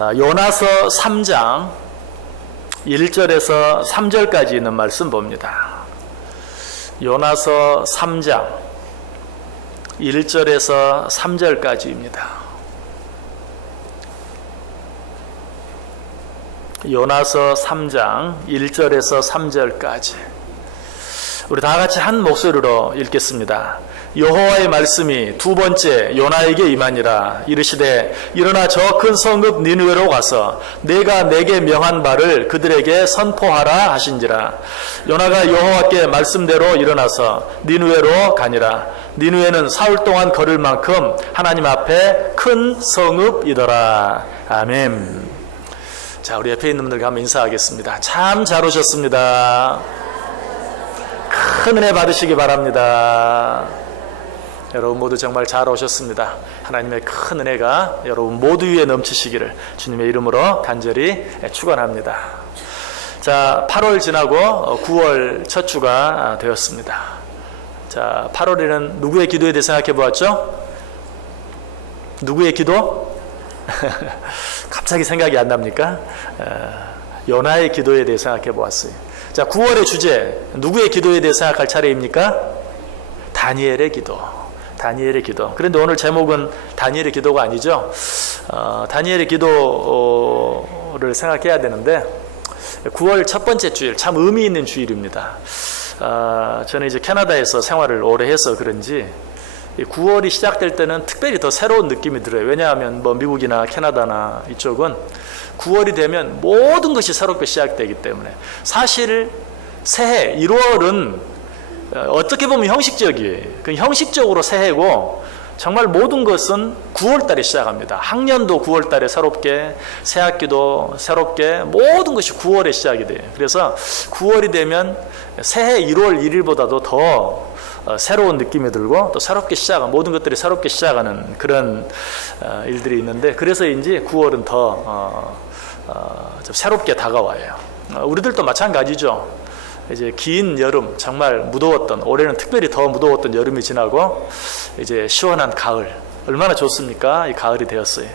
요나서 3장 1절에서 3절까지 있는 말씀 봅니다. 요나서 3장 1절에서 3절까지입니다. 요나서 3장 1절에서 3절까지 우리 다 같이 한 목소리로 읽겠습니다. 여호와의 말씀이 두 번째 요나에게 임하니라. 이르시되 일어나 저 큰 성읍 니느웨로 가서 내가 내게 명한 바를 그들에게 선포하라 하신지라. 요나가 여호와께 말씀대로 일어나서 니느웨로 가니라. 니느웨는 사흘 동안 걸을 만큼 하나님 앞에 큰 성읍이더라. 아멘. 자, 우리 옆에 있는 분들과 한번 인사하겠습니다. 참 잘 오셨습니다. 큰 은혜 받으시기 바랍니다. 여러분 모두 정말 잘 오셨습니다. 하나님의 큰 은혜가 여러분 모두 위에 넘치시기를 주님의 이름으로 간절히 축원합니다. 자, 8월 지나고 9월 첫 주가 되었습니다. 자, 8월에는 누구의 기도에 대해 생각해 보았죠? 누구의 기도? 갑자기 생각이 안 납니까? 요나의 기도에 대해 생각해 보았어요. 자, 9월의 주제, 누구의 기도에 대해 생각할 차례입니까? 다니엘의 기도. 다니엘의 기도. 그런데 오늘 제목은 다니엘의 기도가 아니죠. 다니엘의 기도를 생각해야 되는데 9월 첫 번째 주일, 참 의미 있는 주일입니다. 저는 이제 캐나다에서 생활을 오래 해서 그런지 9월이 시작될 때는 특별히 더 새로운 느낌이 들어요. 왜냐하면 뭐 미국이나 캐나다나 이쪽은 9월이 되면 모든 것이 새롭게 시작되기 때문에 사실 새해 1월은 어떻게 보면 형식적이에요. 그 형식적으로 새해고 정말 모든 것은 9월 달에 시작합니다. 학년도 9월 달에 새롭게, 새 학기도 새롭게 모든 것이 9월에 시작이 돼요. 그래서 9월이 되면 새해 1월 1일보다도 더 새로운 느낌이 들고 또 새롭게 시작하는 모든 것들이 새롭게 시작하는 그런 일들이 있는데 그래서인지 9월은 더 좀 새롭게 다가와요. 우리들도 마찬가지죠. 이제 긴 여름, 정말 무더웠던, 올해는 특별히 더 무더웠던 여름이 지나고 이제 시원한 가을, 얼마나 좋습니까? 이 가을이 되었어요.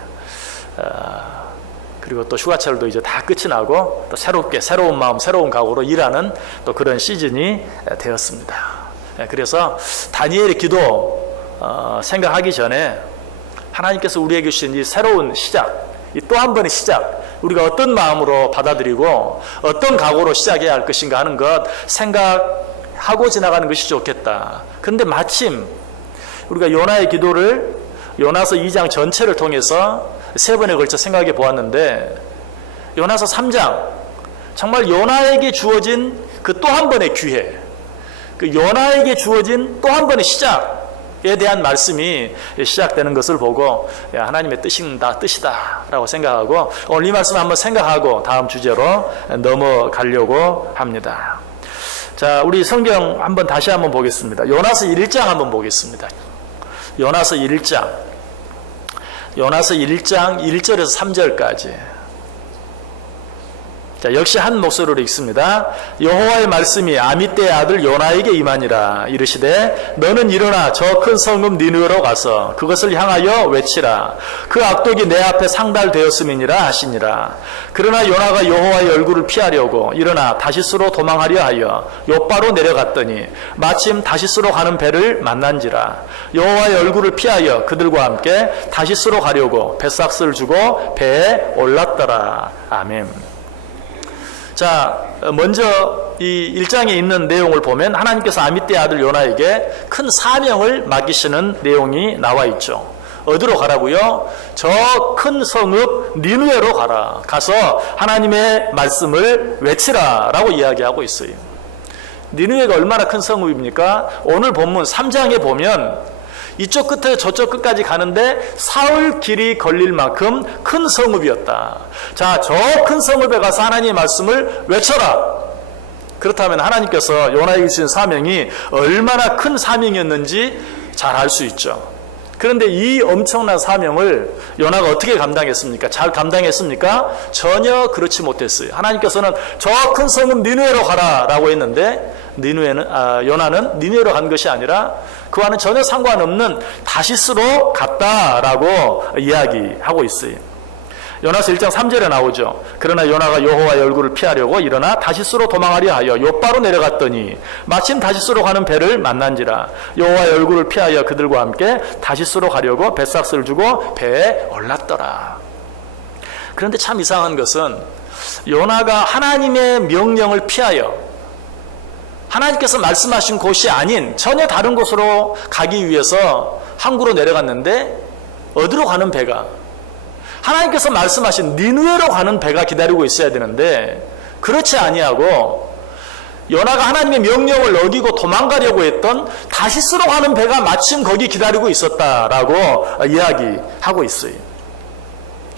그리고 또 휴가철도 이제 다 끝이 나고 또 새롭게 새로운 마음, 새로운 각오로 일하는 또 그런 시즌이 되었습니다. 그래서 다니엘의 기도 생각하기 전에 하나님께서 우리에게 주신 이 새로운 시작, 이 또 한 번의 시작, 우리가 어떤 마음으로 받아들이고 어떤 각오로 시작해야 할 것인가 하는 것 생각하고 지나가는 것이 좋겠다. 그런데 마침 우리가 요나의 기도를 요나서 2장 전체를 통해서 3번에 걸쳐 생각해 보았는데 요나서 3장 정말 요나에게 주어진 그 또 한 번의 기회, 그 요나에게 주어진 또 한 번의 시작에 대한 말씀이 시작되는 것을 보고 하나님의 뜻이다 라고 생각하고 오늘 이 말씀 한번 생각하고 다음 주제로 넘어가려고 합니다. 자, 우리 성경 한번 다시 한번 보겠습니다. 요나서 1장 한번 보겠습니다. 요나서 1장 1절에서 3절까지. 자, 역시 한 목소리로 읽습니다. 여호와의 말씀이 아미떼의 아들 요나에게 임하니라. 이르시되 너는 일어나 저 큰 성읍 니느웨로 가서 그것을 향하여 외치라. 그 악독이 내 앞에 상달되었음이니라 하시니라. 그러나 요나가 여호와의 얼굴을 피하려고 일어나 다시스로 도망하려 하여 욥바로 내려갔더니 마침 다시스로 가는 배를 만난지라. 여호와의 얼굴을 피하여 그들과 함께 다시스로 가려고 뱃삭스를 주고 배에 올랐더라. 아멘. 자, 먼저 이 1장에 있는 내용을 보면 하나님께서 아미떼의 아들 요나에게 큰 사명을 맡기시는 내용이 나와 있죠. 어디로 가라고요? 저 큰 성읍 니느웨로 가라. 가서 하나님의 말씀을 외치라 라고 이야기하고 있어요. 니느웨가 얼마나 큰 성읍입니까? 오늘 본문 3장에 보면 이쪽 끝에 저쪽 끝까지 가는데 사흘 길이 걸릴 만큼 큰 성읍이었다. 자, 저 큰 성읍에 가서 하나님의 말씀을 외쳐라. 그렇다면 하나님께서 요나에게 주신 사명이 얼마나 큰 사명이었는지 잘 알 수 있죠. 그런데 이 엄청난 사명을 요나가 어떻게 감당했습니까? 잘 감당했습니까? 전혀 그렇지 못했어요. 하나님께서는 저 큰 성읍 니느웨로 가라 라고 했는데 요나는 니느웨로 간 것이 아니라 그와는 전혀 상관없는 다시스로 갔다라고 이야기하고 있어요. 요나서 1장 3절에 나오죠. 그러나 요나가 여호와의 얼굴을 피하려고 일어나 다시스로 도망하려 하여 욥바로 내려갔더니 마침 다시스로 가는 배를 만난지라. 여호와의 얼굴을 피하여 그들과 함께 다시스로 가려고 뱃삭스를 주고 배에 올랐더라. 그런데 참 이상한 것은 요나가 하나님의 명령을 피하여 하나님께서 말씀하신 곳이 아닌 전혀 다른 곳으로 가기 위해서 항구로 내려갔는데 어디로 가는 배가, 하나님께서 말씀하신 니느웨로 가는 배가 기다리고 있어야 되는데 그렇지 아니하고 요나가 하나님의 명령을 어기고 도망가려고 했던 다시스로 가는 배가 마침 거기 기다리고 있었다라고 이야기하고 있어요.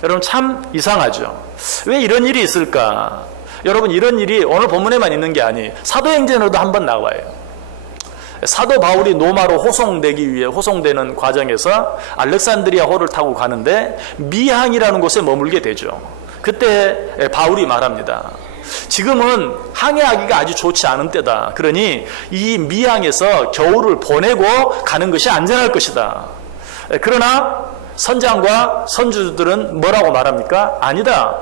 여러분 참 이상하죠. 왜 이런 일이 있을까? 여러분 이런 일이 오늘 본문에만 있는 게 아니 사도행전으로도 한번 나와요. 사도 바울이 로마로 호송되는 과정에서 알렉산드리아 호를 타고 가는데 미항이라는 곳에 머물게 되죠. 그때 바울이 말합니다. 지금은 항해하기가 아주 좋지 않은 때다. 그러니 이 미항에서 겨울을 보내고 가는 것이 안전할 것이다. 그러나 선장과 선주들은 뭐라고 말합니까? 아니다.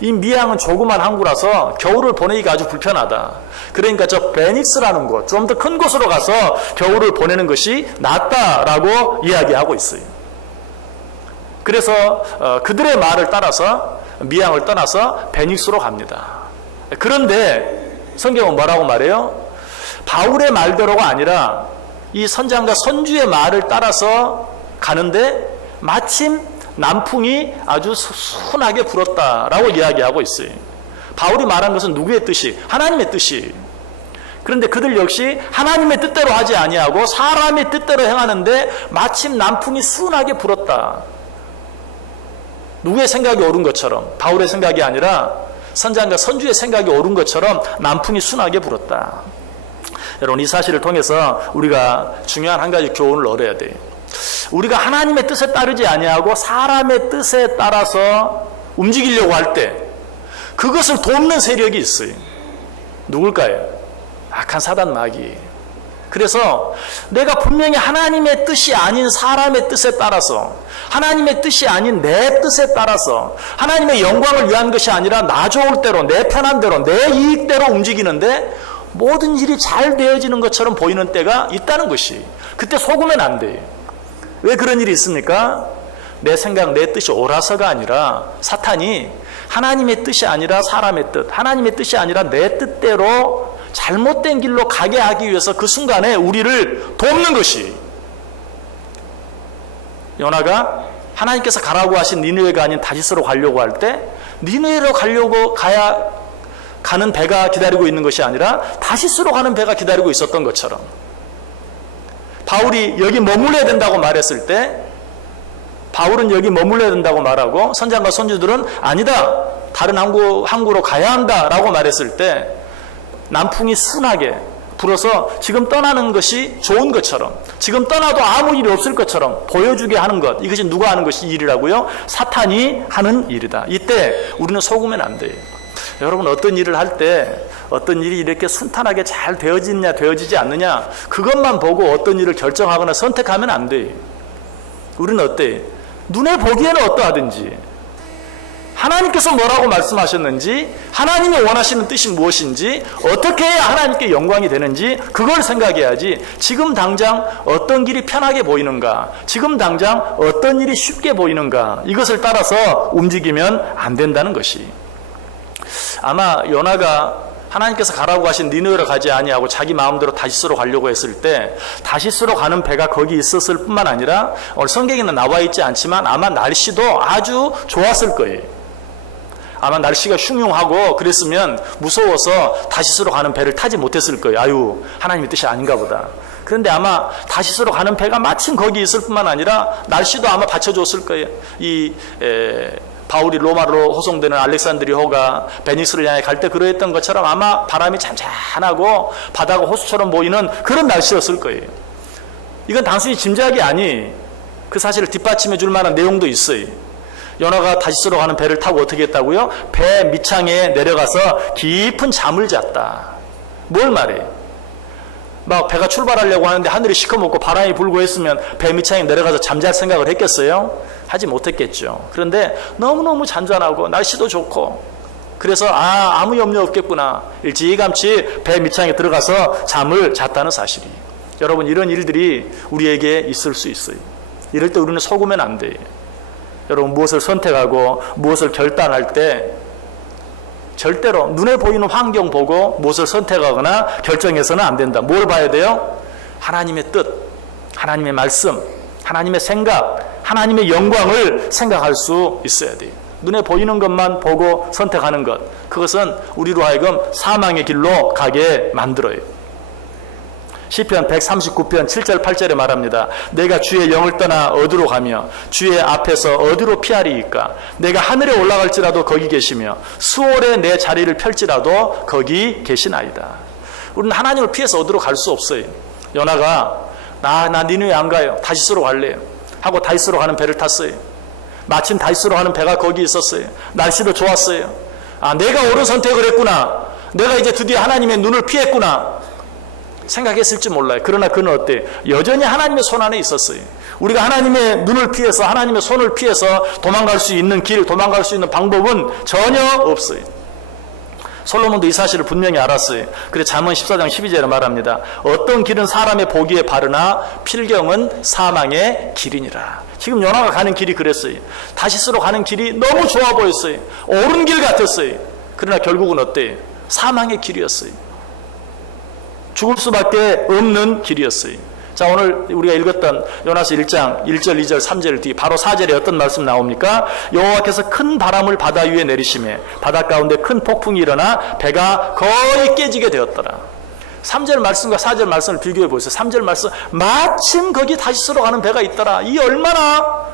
이 미항은 조그만 항구라서 겨울을 보내기가 아주 불편하다. 그러니까 저 베닉스라는 곳, 좀 더 큰 곳으로 가서 겨울을 보내는 것이 낫다라고 이야기하고 있어요. 그래서 그들의 말을 따라서 미항을 떠나서 베닉스로 갑니다. 그런데 성경은 뭐라고 말해요? 바울의 말대로가 아니라 이 선장과 선주의 말을 따라서 가는데 마침 남풍이 아주 순하게 불었다라고 이야기하고 있어요. 바울이 말한 것은 누구의 뜻이? 하나님의 뜻이. 그런데 그들 역시 하나님의 뜻대로 하지 아니하고 사람의 뜻대로 행하는데 마침 남풍이 순하게 불었다. 누구의 생각이 옳은 것처럼, 바울의 생각이 아니라 선장과 선주의 생각이 옳은 것처럼 남풍이 순하게 불었다. 여러분 이 사실을 통해서 우리가 중요한 한 가지 교훈을 얻어야 돼요. 우리가 하나님의 뜻에 따르지 아니하고 사람의 뜻에 따라서 움직이려고 할 때 그것을 돕는 세력이 있어요. 누굴까요? 악한 사단 마귀. 그래서 내가 분명히 하나님의 뜻이 아닌 사람의 뜻에 따라서, 하나님의 뜻이 아닌 내 뜻에 따라서, 하나님의 영광을 위한 것이 아니라 나 좋을 대로, 내 편한 대로, 내 이익대로 움직이는데 모든 일이 잘 되어지는 것처럼 보이는 때가 있다는 것이, 그때 속으면 안 돼요. 왜 그런 일이 있습니까? 내 생각, 내 뜻이 옳아서가 아니라 사탄이 하나님의 뜻이 아니라 사람의 뜻, 하나님의 뜻이 아니라 내 뜻대로 잘못된 길로 가게 하기 위해서 그 순간에 우리를 돕는 것이, 요나가 하나님께서 가라고 하신 니느웨가 아닌 다시스로 가려고 할 때 니느웨로 가는 배가 기다리고 있는 것이 아니라 다시스로 가는 배가 기다리고 있었던 것처럼, 바울이 여기 머물러야 된다고 말했을 때 바울은 여기 머물러야 된다고 말하고 선장과 선주들은 아니다, 다른 항구로 가야 한다라고 말했을 때 남풍이 순하게 불어서 지금 떠나는 것이 좋은 것처럼, 지금 떠나도 아무 일이 없을 것처럼 보여주게 하는 것, 이것이 누가 하는 것이 일이라고요? 사탄이 하는 일이다. 이때 우리는 속으면 안 돼요. 여러분 어떤 일을 할 때 어떤 일이 이렇게 순탄하게 잘 되어지느냐 되어지지 않느냐 그것만 보고 어떤 일을 결정하거나 선택하면 안 돼요. 우리는 어때요? 눈에 보기에는 어떠하든지 하나님께서 뭐라고 말씀하셨는지, 하나님이 원하시는 뜻이 무엇인지, 어떻게 해야 하나님께 영광이 되는지 그걸 생각해야지, 지금 당장 어떤 길이 편하게 보이는가, 지금 당장 어떤 일이 쉽게 보이는가, 이것을 따라서 움직이면 안 된다는 것이. 아마 요나가 하나님께서 가라고 하신 니느웨로 가지 아니하고 자기 마음대로 다시스로 가려고 했을 때 다시스로 가는 배가 거기 있었을 뿐만 아니라 오늘 성경에는 나와 있지 않지만 아마 날씨도 아주 좋았을 거예요. 아마 날씨가 흉흉하고 그랬으면 무서워서 다시스로 가는 배를 타지 못했을 거예요. 아유, 하나님의 뜻이 아닌가 보다. 그런데 아마 다시스로 가는 배가 마침 거기 있을 뿐만 아니라 날씨도 아마 받쳐줬을 거예요. 바울이 로마로 호송되는 알렉산드리아호가 베니스를 향해 갈 때 그러했던 것처럼 아마 바람이 잔잔하고 바다가 호수처럼 보이는 그런 날씨였을 거예요. 이건 단순히 짐작이 아니, 그 사실을 뒷받침해 줄 만한 내용도 있어요. 요나가 다시스로 가는 배를 타고 어떻게 했다고요? 배 밑창에 내려가서 깊은 잠을 잤다. 뭘 말해요? 막 배가 출발하려고 하는데 하늘이 시커멓고 바람이 불고 했으면 배 밑창에 내려가서 잠잘 생각을 했겠어요? 하지 못했겠죠. 그런데 너무너무 잔잔하고 날씨도 좋고 그래서 아무 염려 없겠구나. 일찌감치 배 밑창에 들어가서 잠을 잤다는 사실이. 여러분, 이런 일들이 우리에게 있을 수 있어요. 이럴 때 우리는 속으면 안 돼요. 여러분, 무엇을 선택하고 무엇을 결단할 때 절대로 눈에 보이는 환경 보고 무엇을 선택하거나 결정해서는 안 된다. 뭘 봐야 돼요? 하나님의 뜻, 하나님의 말씀, 하나님의 생각, 하나님의 영광을 생각할 수 있어야 돼요. 눈에 보이는 것만 보고 선택하는 것, 그것은 우리로 하여금 사망의 길로 가게 만들어요. 시편 139편 7절 8절에 말합니다. 내가 주의 영을 떠나 어디로 가며 주의 앞에서 어디로 피하리이까? 내가 하늘에 올라갈지라도 거기 계시며 수월에 내 자리를 펼지라도 거기 계시나이다. 우리는 하나님을 피해서 어디로 갈 수 없어요. 요나가 나 니느웨 안 가요. 다시스로 갈래요 하고 다시스로 가는 배를 탔어요. 마침 다시스로 가는 배가 거기 있었어요. 날씨도 좋았어요. 내가 옳은 선택을 했구나. 내가 이제 드디어 하나님의 눈을 피했구나 생각했을지 몰라요. 그러나 그는 어때요? 여전히 하나님의 손 안에 있었어요. 우리가 하나님의 눈을 피해서 하나님의 손을 피해서 도망갈 수 있는 길, 도망갈 수 있는 방법은 전혀 없어요. 솔로몬도 이 사실을 분명히 알았어요. 그래서 잠언 14장 12절에 말합니다. 어떤 길은 사람의 보기에 바르나 필경은 사망의 길이니라. 지금 요나가 가는 길이 그랬어요. 다시스로 가는 길이 너무 좋아 보였어요. 옳은 길 같았어요. 그러나 결국은 어때요? 사망의 길이었어요. 죽을 수밖에 없는 길이었어요. 자, 오늘 우리가 읽었던 요나서 1장 1절, 2절, 3절 뒤 바로 4절에 어떤 말씀 나옵니까? 여호와께서 큰 바람을 바다 위에 내리시매 바다 가운데 큰 폭풍이 일어나 배가 거의 깨지게 되었더라. 3절 말씀과 4절 말씀을 비교해 보세요. 3절 말씀, 마침 거기 다시스로 가는 배가 있더라. 이 얼마나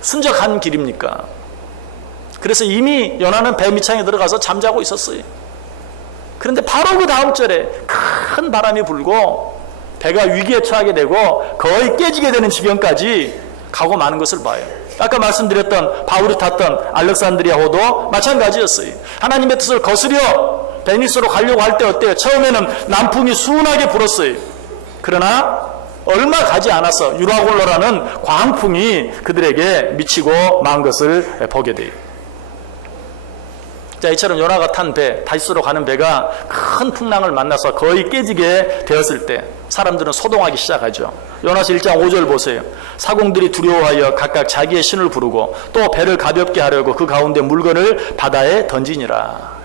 순적한 길입니까? 그래서 이미 요나는 배 밑창에 들어가서 잠자고 있었어요. 그런데 바로 그 다음 절에 큰 바람이 불고 배가 위기에 처하게 되고 거의 깨지게 되는 지경까지 가고 마는 것을 봐요. 아까 말씀드렸던 바울이 탔던 알렉산드리아호도 마찬가지였어요. 하나님의 뜻을 거스려 베니스로 가려고 할 때 어때요? 처음에는 남풍이 순하게 불었어요. 그러나 얼마 가지 않아서 유라골로라는 광풍이 그들에게 미치고 만 것을 보게 돼요. 자, 이처럼 요나가 탄 배, 다시스로 가는 배가 큰 풍랑을 만나서 거의 깨지게 되었을 때 사람들은 소동하기 시작하죠. 요나서 1장 5절 보세요. 사공들이 두려워하여 각각 자기의 신을 부르고 또 배를 가볍게 하려고 그 가운데 물건을 바다에 던지니라.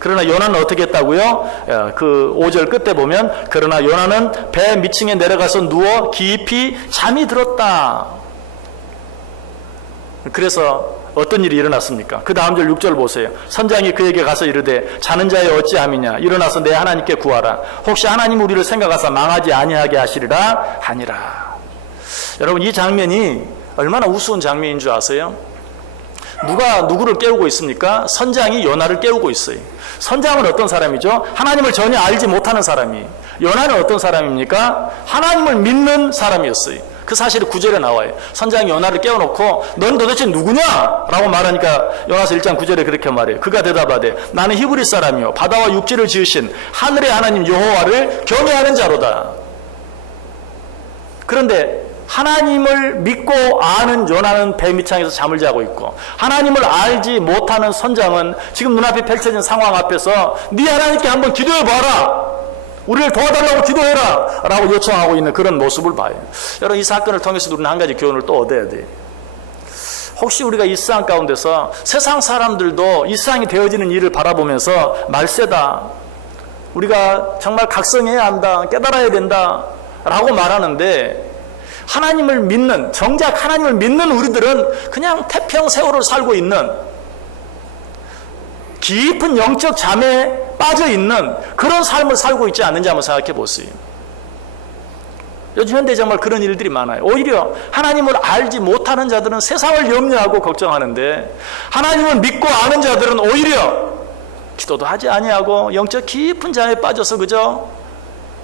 그러나 요나는 어떻게 했다고요? 그 5절 끝에 보면 그러나 요나는 배 밑층에 내려가서 누워 깊이 잠이 들었다. 그래서 어떤 일이 일어났습니까? 그 다음 절 6절 보세요. 선장이 그에게 가서 이르되 자는 자여 어찌함이냐? 일어나서 내 하나님께 구하라. 혹시 하나님 우리를 생각하사 망하지 아니하게 하시리라 하니라. 여러분, 이 장면이 얼마나 우스운 장면인 줄 아세요? 누가 누구를 깨우고 있습니까? 선장이 요나를 깨우고 있어요. 선장은 어떤 사람이죠? 하나님을 전혀 알지 못하는 사람이. 요나는 어떤 사람입니까? 하나님을 믿는 사람이었어요. 그 사실이 9절에 나와요. 선장이 요나를 깨워놓고 넌 도대체 누구냐? 라고 말하니까 요나서 1장 9절에 그렇게 말해요. 그가 대답하되 나는 히브리 사람이요 바다와 육지를 지으신 하늘의 하나님 여호와를 경외하는 자로다. 그런데 하나님을 믿고 아는 요나는 배 밑창에서 잠을 자고 있고 하나님을 알지 못하는 선장은 지금 눈앞에 펼쳐진 상황 앞에서 네 하나님께 한번 기도해봐라. 우리를 도와달라고 기도해라 라고 요청하고 있는 그런 모습을 봐요. 여러분, 이 사건을 통해서 우리는 한 가지 교훈을 또 얻어야 돼요. 혹시 우리가 이 세상 가운데서 세상 사람들도 이 세상이 되어지는 일을 바라보면서 말세다, 우리가 정말 각성해야 한다, 깨달아야 된다 라고 말하는데 하나님을 믿는, 정작 하나님을 믿는 우리들은 그냥 태평 세월을 살고 있는 깊은 영적 잠에 빠져있는 그런 삶을 살고 있지 않는지 한번 생각해 보세요. 요즘 현대에 정말 그런 일들이 많아요. 오히려 하나님을 알지 못하는 자들은 세상을 염려하고 걱정하는데 하나님을 믿고 아는 자들은 오히려 기도도 하지 아니하고 영적 깊은 잠에 빠져서 그저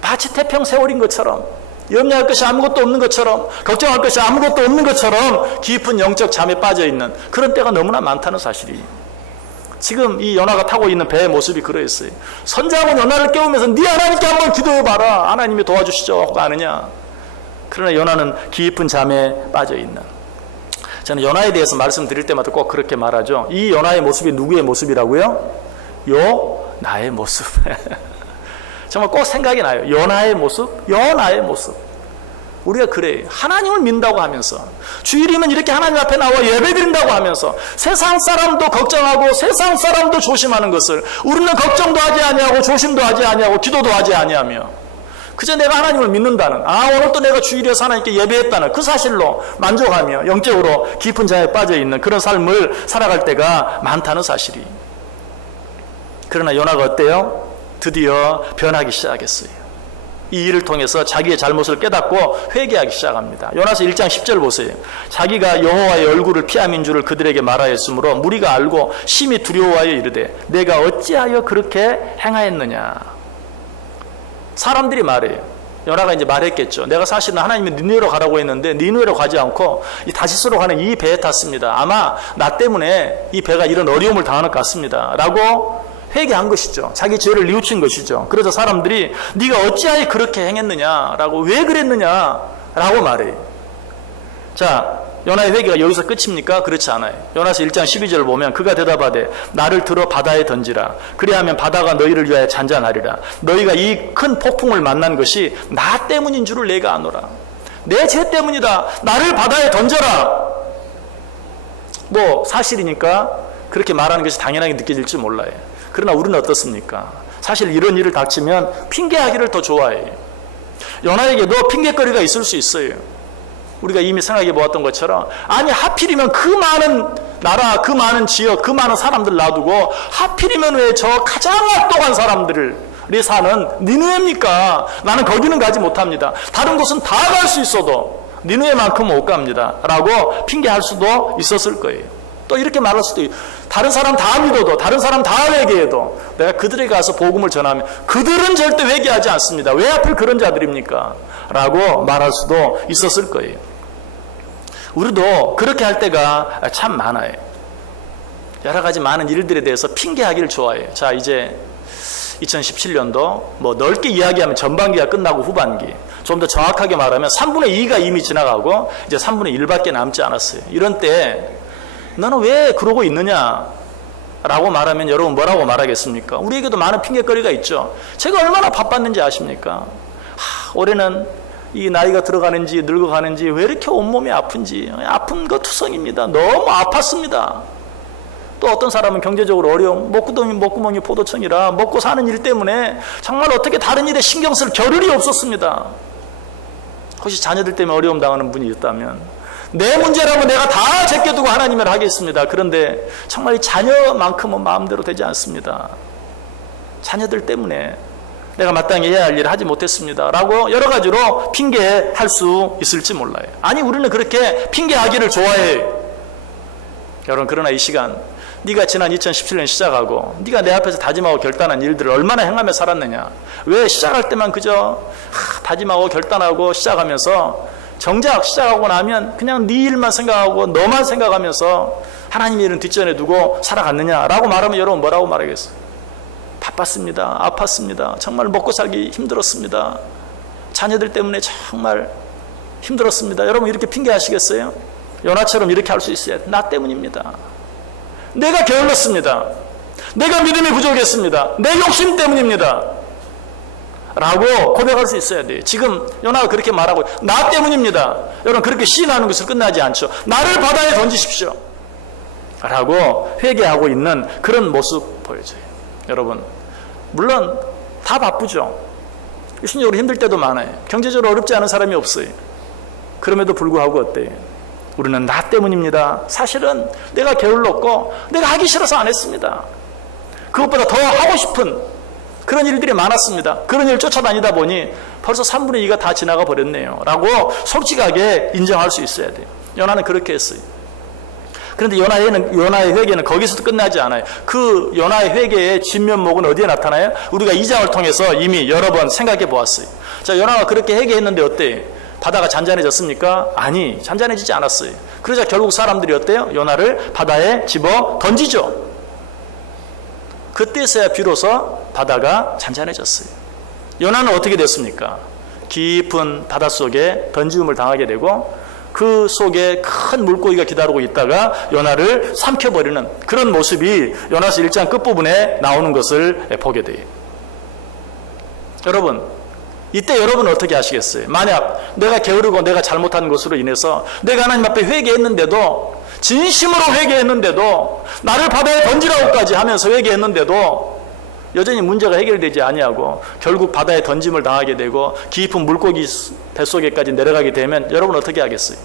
마치 태평 세월인 것처럼, 염려할 것이 아무것도 없는 것처럼, 걱정할 것이 아무것도 없는 것처럼 깊은 영적 잠에 빠져있는 그런 때가 너무나 많다는 사실이. 지금 이 요나가 타고 있는 배의 모습이 그러했어요. 선장은 요나를 깨우면서 네 하나님께 한번 기도해봐라. 하나님이 도와주시죠 하고 가느냐. 그러나 요나는 깊은 잠에 빠져있는. 저는 요나에 대해서 말씀드릴 때마다 꼭 그렇게 말하죠. 이 요나의 모습이 누구의 모습이라고요? 요나의 모습. 정말 꼭 생각이 나요. 요나의 모습, 요나의 모습. 우리가 그래요. 하나님을 믿는다고 하면서 주일이면 이렇게 하나님 앞에 나와 예배드린다고 하면서 세상 사람도 걱정하고 세상 사람도 조심하는 것을 우리는 걱정도 하지 아니하고 조심도 하지 아니하고 기도도 하지 아니하며 그저 내가 하나님을 믿는다는, 오늘 또 내가 주일에서 하나님께 예배했다는 그 사실로 만족하며 영적으로 깊은 잠에 빠져있는 그런 삶을 살아갈 때가 많다는 사실이. 그러나 요나가 어때요? 드디어 변하기 시작했어요. 이 일을 통해서 자기의 잘못을 깨닫고 회개하기 시작합니다. 요나서 1장 10절 보세요. 자기가 여호와의 얼굴을 피함인 줄을 그들에게 말하였으므로 무리가 알고 심히 두려워하여 이르되 내가 어찌하여 그렇게 행하였느냐. 사람들이 말해요. 요나가 이제 말했겠죠. 내가 사실은 하나님이 니느웨로 가라고 했는데 니느웨로 가지 않고 이 다시스로 가는 이 배에 탔습니다. 아마 나 때문에 이 배가 이런 어려움을 당하는 것 같습니다. 라고 회개한 것이죠. 자기 죄를 뉘우친 것이죠. 그래서 사람들이 네가 어찌하여 그렇게 행했느냐라고, 왜 그랬느냐라고 말해요. 자, 요나의 회개가 여기서 끝입니까? 그렇지 않아요. 요나서 1장 12절을 보면 그가 대답하되 나를 들어 바다에 던지라. 그리하면 바다가 너희를 위하여 잔잔하리라. 너희가 이 큰 폭풍을 만난 것이 나 때문인 줄을 내가 아노라. 내 죄 때문이다. 나를 바다에 던져라. 뭐 사실이니까 그렇게 말하는 것이 당연하게 느껴질지 몰라요. 그러나 우리는 어떻습니까? 사실 이런 일을 닥치면 핑계하기를 더 좋아해요. 요나에게도 핑계거리가 있을 수 있어요. 우리가 이미 생각해 보았던 것처럼, 아니 하필이면 그 많은 나라, 그 많은 지역, 그 많은 사람들 놔두고 하필이면 왜 저 가장 악독한 사람들이 사는 니느웨입니까? 나는 거기는 가지 못합니다. 다른 곳은 다 갈 수 있어도 니느웨만큼은 못 갑니다. 라고 핑계할 수도 있었을 거예요. 또 이렇게 말할 수도 있어요. 다른 사람 다 믿어도, 다른 사람 다 회개해도 내가 그들에게 가서 복음을 전하면 그들은 절대 회개하지 않습니다. 왜 하필 그런 자들입니까? 라고 말할 수도 있었을 거예요. 우리도 그렇게 할 때가 참 많아요. 여러 가지 많은 일들에 대해서 핑계하기를 좋아해요. 자, 이제 2017년도 뭐 넓게 이야기하면 전반기가 끝나고 후반기, 좀 더 정확하게 말하면 3분의 2가 이미 지나가고 이제 3분의 1밖에 남지 않았어요. 이런 때 너는 왜 그러고 있느냐 라고 말하면 여러분 뭐라고 말하겠습니까? 우리에게도 많은 핑계거리가 있죠. 제가 얼마나 바빴는지 아십니까? 올해는 이 나이가 들어가는지 늙어가는지 왜 이렇게 온몸이 아픈지, 아픈 거 투성입니다. 너무 아팠습니다. 또 어떤 사람은 경제적으로 어려움, 목구멍이 포도청이라 먹고 사는 일 때문에 정말 어떻게 다른 일에 신경 쓸 겨를이 없었습니다. 혹시 자녀들 때문에 어려움 당하는 분이 있다면 내 문제라면 내가 다 제껴두고 하나님을 하겠습니다. 그런데 정말 이 자녀만큼은 마음대로 되지 않습니다. 자녀들 때문에 내가 마땅히 해야 할 일을 하지 못했습니다. 라고 여러 가지로 핑계할 수 있을지 몰라요. 아니, 우리는 그렇게 핑계하기를 좋아해요. 여러분, 그러나 이 시간 네가 지난 2017년 시작하고 네가 내 앞에서 다짐하고 결단한 일들을 얼마나 행하며 살았느냐. 왜 시작할 때만 그저 다짐하고 결단하고 시작하면서 정작 시작하고 나면 그냥 네 일만 생각하고 너만 생각하면서 하나님의 일은 뒷전에 두고 살아갔느냐라고 말하면 여러분 뭐라고 말하겠어요? 바빴습니다. 아팠습니다. 정말 먹고 살기 힘들었습니다. 자녀들 때문에 정말 힘들었습니다. 여러분 이렇게 핑계하시겠어요? 요나처럼 이렇게 할 수 있어야 돼. 나 때문입니다. 내가 게을렀습니다. 내가 믿음이 부족했습니다. 내 욕심 때문입니다. 라고 고백할 수 있어야 돼요. 지금 요나가 그렇게 말하고 나 때문입니다. 여러분 그렇게 시인하는 것을 끝나지 않죠. 나를 바다에 던지십시오. 라고 회개하고 있는 그런 모습 보여줘요. 여러분 물론 다 바쁘죠. 심리적으로 힘들 때도 많아요. 경제적으로 어렵지 않은 사람이 없어요. 그럼에도 불구하고 어때요? 우리는 나 때문입니다. 사실은 내가 게을렀고 내가 하기 싫어서 안 했습니다. 그것보다 더 하고 싶은 그런 일들이 많았습니다. 그런 일을 쫓아다니다 보니 벌써 3분의 2가 다 지나가 버렸네요. 라고 솔직하게 인정할 수 있어야 돼요. 요나는 그렇게 했어요. 그런데 요나의 회개는 거기서도 끝나지 않아요. 그 요나의 회개의 진면목은 어디에 나타나요? 우리가 2장을 통해서 이미 여러 번 생각해 보았어요. 자, 요나가 그렇게 회개했는데 어때요? 바다가 잔잔해졌습니까? 아니, 잔잔해지지 않았어요. 그러자 결국 사람들이 어때요? 요나를 바다에 집어 던지죠. 그때서야 비로소 바다가 잔잔해졌어요. 요나는 어떻게 됐습니까? 깊은 바닷속에 던지움을 당하게 되고 그 속에 큰 물고기가 기다리고 있다가 요나를 삼켜버리는 그런 모습이 요나서 1장 끝부분에 나오는 것을 보게 돼요. 여러분, 이때 여러분은 어떻게 하시겠어요? 만약 내가 게으르고 내가 잘못한 것으로 인해서 내가 하나님 앞에 회개했는데도, 진심으로 회개했는데도, 나를 바다에 던지라고까지 하면서 회개했는데도 여전히 문제가 해결되지 아니하고 결국 바다에 던짐을 당하게 되고 깊은 물고기 뱃속에까지 내려가게 되면 여러분 어떻게 하겠어요?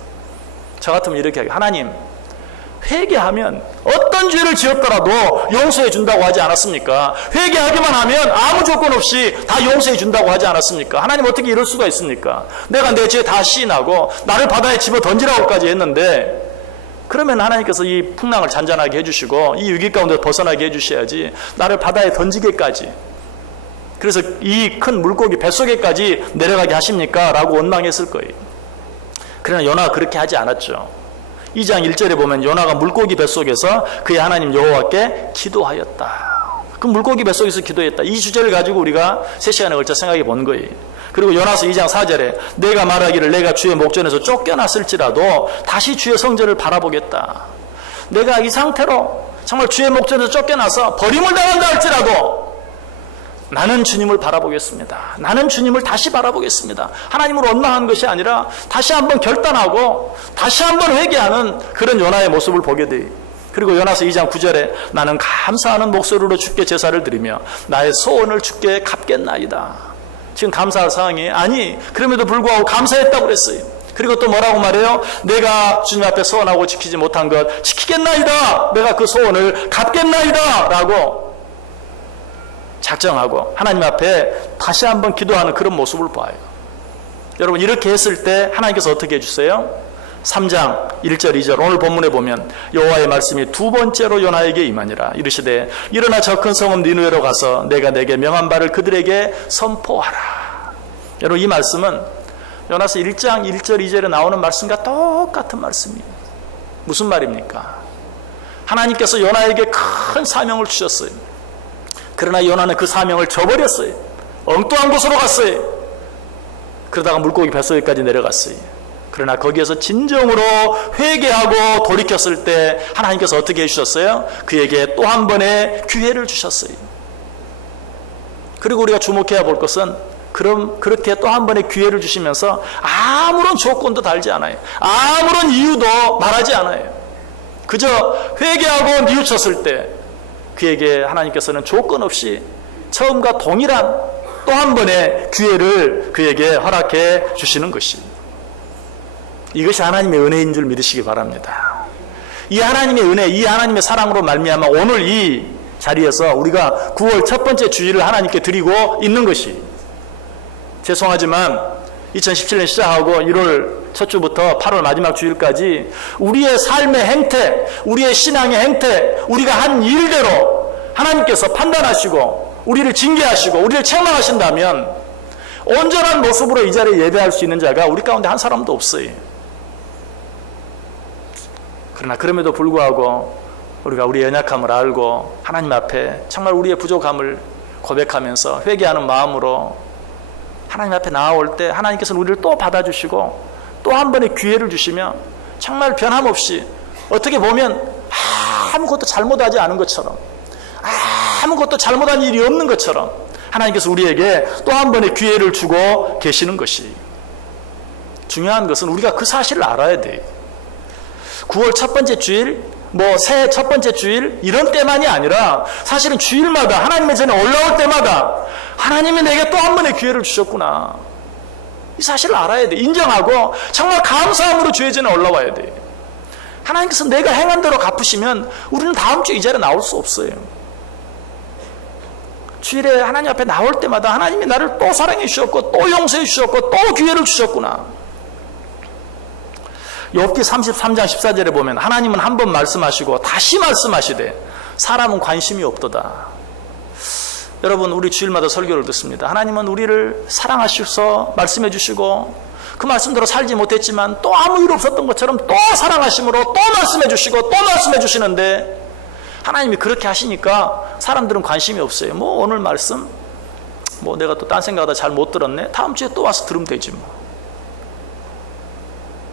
저 같으면 이렇게 하겠어요. 하나님, 회개하면 어떤 죄를 지었더라도 용서해 준다고 하지 않았습니까? 회개하기만 하면 아무 조건 없이 다 용서해 준다고 하지 않았습니까? 하나님 어떻게 이럴 수가 있습니까? 내가 내 죄 다 시인하고 나를 바다에 집어 던지라고까지 했는데, 그러면 하나님께서 이 풍랑을 잔잔하게 해주시고 이 위기 가운데 벗어나게 해주셔야지 나를 바다에 던지게까지, 그래서 이 큰 물고기 뱃속에까지 내려가게 하십니까? 라고 원망했을 거예요. 그러나 요나가 그렇게 하지 않았죠. 2장 1절에 보면 요나가 물고기 뱃속에서 그의 하나님 여호와께 기도하였다. 그 물고기 뱃속에서 기도했다. 이 주제를 가지고 우리가 3시간에 걸쳐 생각해 본 거예요. 그리고 요나서 2장 4절에 내가 말하기를 내가 주의 목전에서 쫓겨났을지라도 다시 주의 성전을 바라보겠다. 내가 이 상태로 정말 주의 목전에서 쫓겨나서 버림을 당한다 할지라도 나는 주님을 바라보겠습니다. 나는 주님을 다시 바라보겠습니다. 하나님을 원망한 것이 아니라 다시 한번 결단하고 다시 한번 회개하는 그런 요나의 모습을 보게 돼요. 그리고 요나서 2장 9절에 나는 감사하는 목소리로 주께 제사를 드리며 나의 소원을 주께 갚겠나이다. 지금 감사할 상황이 아니, 그럼에도 불구하고 감사했다고 그랬어요. 그리고 또 뭐라고 말해요? 내가 주님 앞에 소원하고 지키지 못한 것 지키겠나이다. 내가 그 소원을 갚겠나이다 라고 작정하고 하나님 앞에 다시 한번 기도하는 그런 모습을 봐요. 여러분, 이렇게 했을 때 하나님께서 어떻게 해주세요? 3장 1절 2절 오늘 본문에 보면 여호와의 말씀이 두 번째로 요나에게 임하니라. 이르시되 일어나 저 큰 성읍 니느웨로 가서 내가 내게 명한 바를 그들에게 선포하라. 여러분, 이 말씀은 요나서 1장 1절 2절에 나오는 말씀과 똑같은 말씀이에요. 무슨 말입니까? 하나님께서 요나에게 큰 사명을 주셨어요. 그러나 요나는 그 사명을 저버렸어요. 엉뚱한 곳으로 갔어요. 그러다가 물고기 뱃속에까지 내려갔어요. 그러나 거기에서 진정으로 회개하고 돌이켰을 때 하나님께서 어떻게 해주셨어요? 그에게 또 한 번의 기회를 주셨어요. 그리고 우리가 주목해야 볼 것은 그렇게 또 한 번의 기회를 주시면서 아무런 조건도 달지 않아요. 아무런 이유도 말하지 않아요. 그저 회개하고 뉘우쳤을 때 그에게 하나님께서는 조건 없이 처음과 동일한 또 한 번의 기회를 그에게 허락해 주시는 것입니다. 이것이 하나님의 은혜인 줄 믿으시기 바랍니다. 이 하나님의 은혜, 이 하나님의 사랑으로 말미암아 오늘 이 자리에서 우리가 9월 첫 번째 주일을 하나님께 드리고 있는 것이, 죄송하지만 2017년 시작하고 1월 첫 주부터 8월 마지막 주일까지 우리의 삶의 행태, 우리의 신앙의 행태, 우리가 한 일대로 하나님께서 판단하시고 우리를 징계하시고 우리를 책망하신다면 온전한 모습으로 이 자리에 예배할 수 있는 자가 우리 가운데 한 사람도 없어요. 그러나 그럼에도 불구하고 우리가 우리의 연약함을 알고 하나님 앞에 정말 우리의 부족함을 고백하면서 회개하는 마음으로 하나님 앞에 나아올 때 하나님께서는 우리를 또 받아주시고 또 한 번의 기회를 주시며 정말 변함없이 어떻게 보면 아무것도 잘못하지 않은 것처럼, 아무것도 잘못한 일이 없는 것처럼 하나님께서 우리에게 또 한 번의 기회를 주고 계시는 것이, 중요한 것은 우리가 그 사실을 알아야 돼요. 9월 첫 번째 주일, 새해 첫 번째 주일 이런 때만이 아니라 사실은 주일마다 하나님의 전에 올라올 때마다 하나님이 내게 또 한 번의 기회를 주셨구나, 이 사실을 알아야 돼. 인정하고 정말 감사함으로 주의 전에 올라와야 돼. 하나님께서 내가 행한 대로 갚으시면 우리는 다음 주 이 자리에 나올 수 없어요. 주일에 하나님 앞에 나올 때마다 하나님이 나를 또 사랑해 주셨고 또 용서해 주셨고 또 기회를 주셨구나. 욥기 33장 14절에 보면 하나님은 한 번 말씀하시고 다시 말씀하시되 사람은 관심이 없도다. 여러분, 우리 주일마다 설교를 듣습니다. 하나님은 우리를 사랑하셔서 말씀해 주시고 그 말씀대로 살지 못했지만 또 아무 일 없었던 것처럼 또 사랑하심으로 또 말씀해 주시고 또 말씀해 주시는데 하나님이 그렇게 하시니까 사람들은 관심이 없어요. 뭐 오늘 말씀 뭐 내가 또 딴 생각하다 잘 못 들었네. 다음 주에 또 와서 들으면 되지 뭐.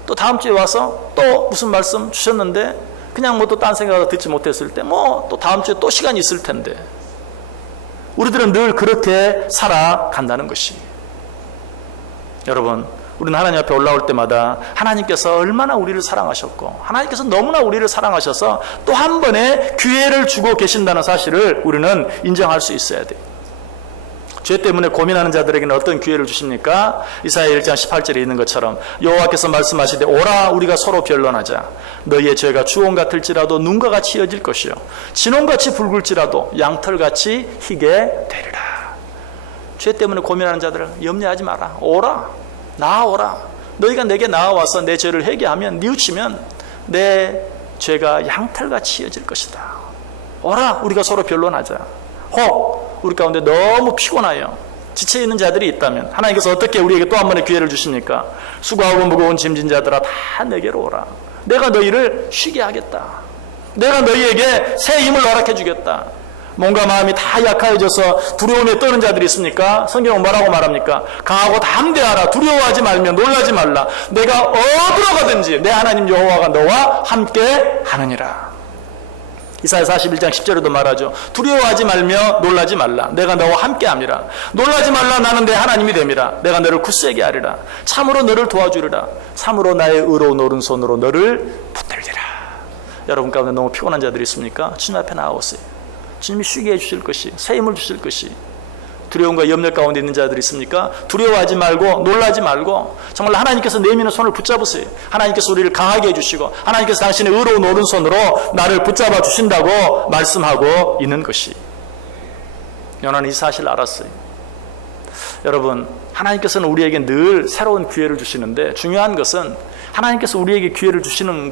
또 다음 주에 와서 또 무슨 말씀 주셨는데 그냥 뭐 또 딴 생각하다 듣지 못했을 때 뭐 또 다음 주에 또 시간이 있을 텐데. 우리들은 늘 그렇게 살아간다는 것이. 여러분, 우리는 하나님 앞에 올라올 때마다 하나님께서 얼마나 우리를 사랑하셨고 하나님께서 너무나 우리를 사랑하셔서 또 한 번의 기회를 주고 계신다는 사실을 우리는 인정할 수 있어야 돼요. 죄 때문에 고민하는 자들에게는 어떤 기회를 주십니까? 이사야 1장 18절에 있는 것처럼 여호와께서 말씀하시되 오라 우리가 서로 변론하자. 너희의 죄가 주홍 같을지라도 눈과 같이 이어질 것이요 진홍같이 붉을지라도 양털같이 희게 되리라. 죄 때문에 고민하는 자들은 염려하지 마라. 오라. 나아오라. 너희가 내게 나아와서 내 죄를 회개하면 뉘우치면 내 죄가 양털같이 이어질 것이다. 오라 우리가 서로 변론하자. 혹 우리 가운데 너무 피곤하여 지쳐있는 자들이 있다면 하나님께서 어떻게 우리에게 또 한 번의 기회를 주십니까? 수고하고 무거운 짐진 자들아 다 내게로 오라. 내가 너희를 쉬게 하겠다. 내가 너희에게 새 힘을 허락해 주겠다. 몸과 마음이 다 약해져서 두려움에 떠는 자들이 있습니까? 성경은 뭐라고 말합니까? 강하고 담대하라. 두려워하지 말며 놀라지 말라. 내가 어디로 가든지 내 하나님 여호와가 너와 함께 하느니라. 이사야 41장 10절에도 말하죠. 두려워하지 말며 놀라지 말라. 내가 너와 함께 함이라. 놀라지 말라. 나는 내 하나님이 됨이라. 내가 너를 굳세게 하리라. 참으로 너를 도와주리라. 참으로 나의 의로운 오른손으로 너를 붙들리라. 여러분 가운데 너무 피곤한 자들이 있습니까? 주님 앞에 나아오세요. 주님이 쉬게 해주실 것이, 새 힘을 주실 것이. 두려움과 염려 가운데 있는 자들이 있습니까? 두려워하지 말고 놀라지 말고 정말 하나님께서 내미는 손을 붙잡으세요. 하나님께서 우리를 강하게 해주시고 하나님께서 당신의 의로운 오른손으로 나를 붙잡아 주신다고 말씀하고 있는 것이. 요나는 이 사실을 알았어요. 여러분, 하나님께서는 우리에게 늘 새로운 기회를 주시는데 중요한 것은 하나님께서 우리에게 기회를 주시는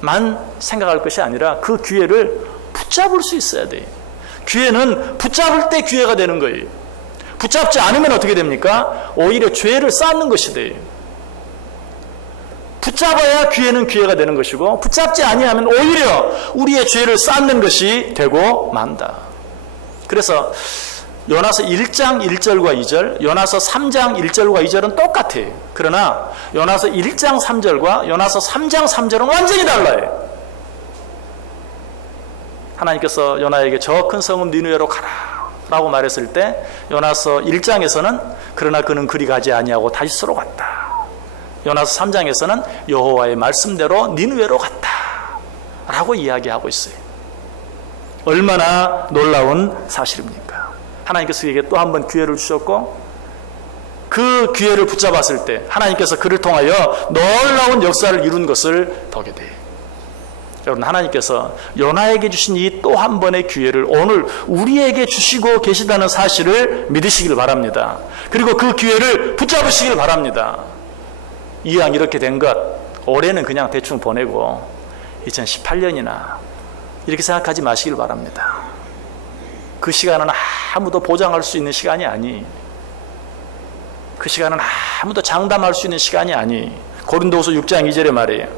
것만 생각할 것이 아니라 그 기회를 붙잡을 수 있어야 돼요. 기회는 붙잡을 때 기회가 되는 거예요. 붙잡지 않으면 어떻게 됩니까? 오히려 죄를 쌓는 것이 돼요. 붙잡아야 기회는 기회가 되는 것이고 붙잡지 아니하면 오히려 우리의 죄를 쌓는 것이 되고 만다. 그래서 요나서 1장 1절과 2절, 요나서 3장 1절과 2절은 똑같아요. 그러나 요나서 1장 3절과 요나서 3장 3절은 완전히 달라요. 하나님께서 요나에게 저 큰 성읍 니느웨로 가라 라고 말했을 때 요나서 1장에서는 그러나 그는 그리 가지 아니하고 다시스로 갔다. 요나서 3장에서는 여호와의 말씀대로 니느웨로 갔다 라고 이야기하고 있어요. 얼마나 놀라운 사실입니까? 하나님께서 그에게 또 한 번 기회를 주셨고 그 기회를 붙잡았을 때 하나님께서 그를 통하여 놀라운 역사를 이룬 것을 보게 돼요. 여러분, 하나님께서 요나에게 주신 이 또 한 번의 기회를 오늘 우리에게 주시고 계시다는 사실을 믿으시길 바랍니다. 그리고 그 기회를 붙잡으시길 바랍니다. 이왕 이렇게 된 것 올해는 그냥 대충 보내고 2018년이나 이렇게 생각하지 마시길 바랍니다. 그 시간은 아무도 보장할 수 있는 시간이 아니, 그 시간은 아무도 장담할 수 있는 시간이 아니. 고린도후서 6장 2절에 말이에요.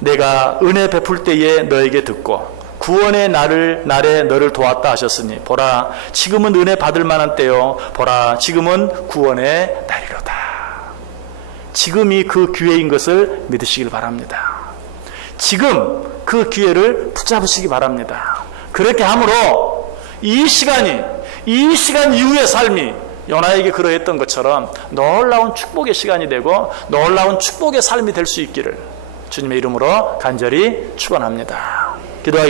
내가 은혜 베풀 때에 너에게 듣고 구원의 날에 너를 도왔다 하셨으니 보라 지금은 은혜 받을 만한 때요 보라 지금은 구원의 날이로다. 지금이 그 기회인 것을 믿으시길 바랍니다. 지금 그 기회를 붙잡으시기 바랍니다. 그렇게 함으로 이 시간 이후의 삶이 요나에게 그러했던 것처럼 놀라운 축복의 시간이 되고 놀라운 축복의 삶이 될 수 있기를 주님의 이름으로 간절히 축원합니다. 기도하겠습니다.